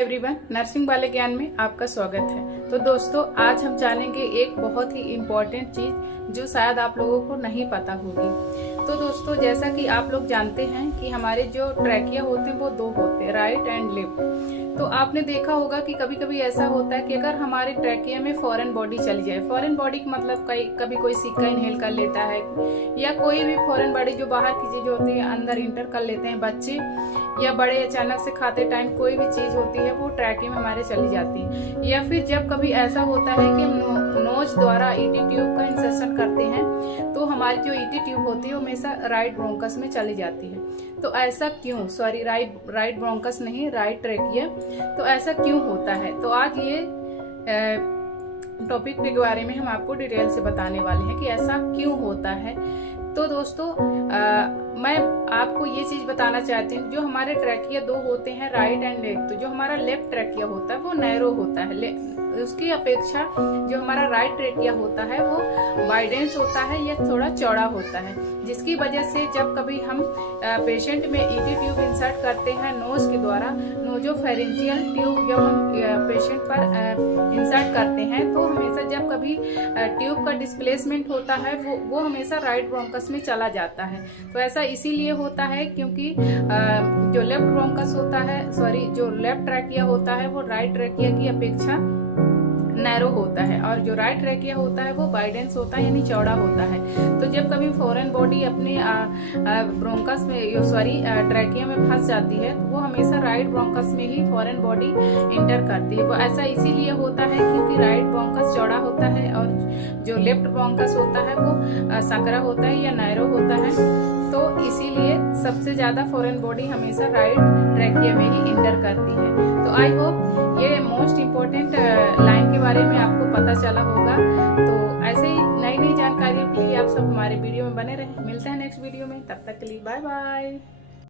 Everyone, nursing वाले ज्ञान में आपका स्वागत है। तो दोस्तों, आज हम जानेंगे एक बहुत ही इम्पोर्टेंट चीज जो शायद आप लोगों को नहीं पता होगी। तो दोस्तों, जैसा कि आप लोग जानते हैं कि हमारे जो ट्रैकिया होते हैं वो दो होते हैं, राइट एंड लेफ्ट। तो आपने देखा होगा कि कभी कभी ऐसा होता है कि अगर हमारे ट्रैकिया में फॉरेन बॉडी चली जाए, फॉरेन बॉडी का मतलब कभी कोई सिक्का इनहेल कर लेता है या कोई भी फॉरेन बॉडी जो बाहर की चीज होती है अंदर इंटर कर लेते हैं बच्चे या बड़े, अचानक से खाते टाइम कोई भी चीज होती है वो ट्रैकिया में हमारे चली जाती है। या फिर जब कभी ऐसा होता है कि नोज द्वारा ईटी ट्यूब का इंसर्शन करते हैं तो हमारी जो ईटी ट्यूब होती है वो हमेशा राइट ब्रोंकस में चली जाती है। तो ऐसा क्यों, सॉरी राइट ब्रोंकस नहीं, राइट ट्रैकिया। तो ऐसा क्यों होता है, तो आज ये टॉपिक के बारे में हम आपको डिटेल से बताने वाले हैं कि ऐसा क्यों होता है। तो दोस्तों, मैं आपको ये चीज बताना चाहती हूँ, जो हमारे ट्रैकिया दो होते हैं, राइट एंड लेफ्ट। तो जो हमारा लेफ्ट ट्रैकिया होता है वो नैरो होता है, उसकी अपेक्षा जो हमारा राइट ट्रैकिया होता है वो वाइडेंस होता है या थोड़ा चौड़ा होता है, जिसकी वजह से जब कभी हम पेशेंट में ईटी ट्यूब इंसर्ट करते हैं नोज के द्वारा, नोजोफेरेंजियल ट्यूब जब हम पेशेंट पर इंसर्ट करते हैं तो हमेशा जब कभी ट्यूब का डिस्प्लेसमेंट होता है वो हमेशा राइट ब्रोंकस में चला जाता है। तो ऐसा इसीलिए होता है क्योंकि जो लेफ्ट ब्रोंकस होता है, सॉरी जो लेफ्ट ट्रैकिया होता है वो राइट ट्रैकिया की अपेक्षा नैरो होता है और जो राइट ट्रैकिया होता है वो वाइडेंस होता है यानी चौड़ा होता है। तो जब कभी फॉरेन बॉडी अपने ब्रोंकस में, सॉरी ट्रैकिया में फंस जाती है तो वो हमेशा राइट ब्रोंकस में ही फॉरेन बॉडी इंटर करती है। वो ऐसा इसीलिए होता है क्योंकि राइट ब्रोंकस चौड़ा होता है और जो लेफ्ट ब्रोंकस होता है वो सकरा होता है या नैरो होता है। तो इसीलिए सबसे ज्यादा फॉरेन बॉडी हमेशा राइट ट्रैकिया में ही इंटर करती है। तो आई होप ये मोस्ट इम्पोर्टेंट लाइन के बारे में आपको पता चला होगा। तो ऐसे ही नई नई जानकारियों के लिए आप सब हमारे वीडियो में बने रहें। मिलते हैं नेक्स्ट वीडियो में, तब तक के लिए बाय बाय।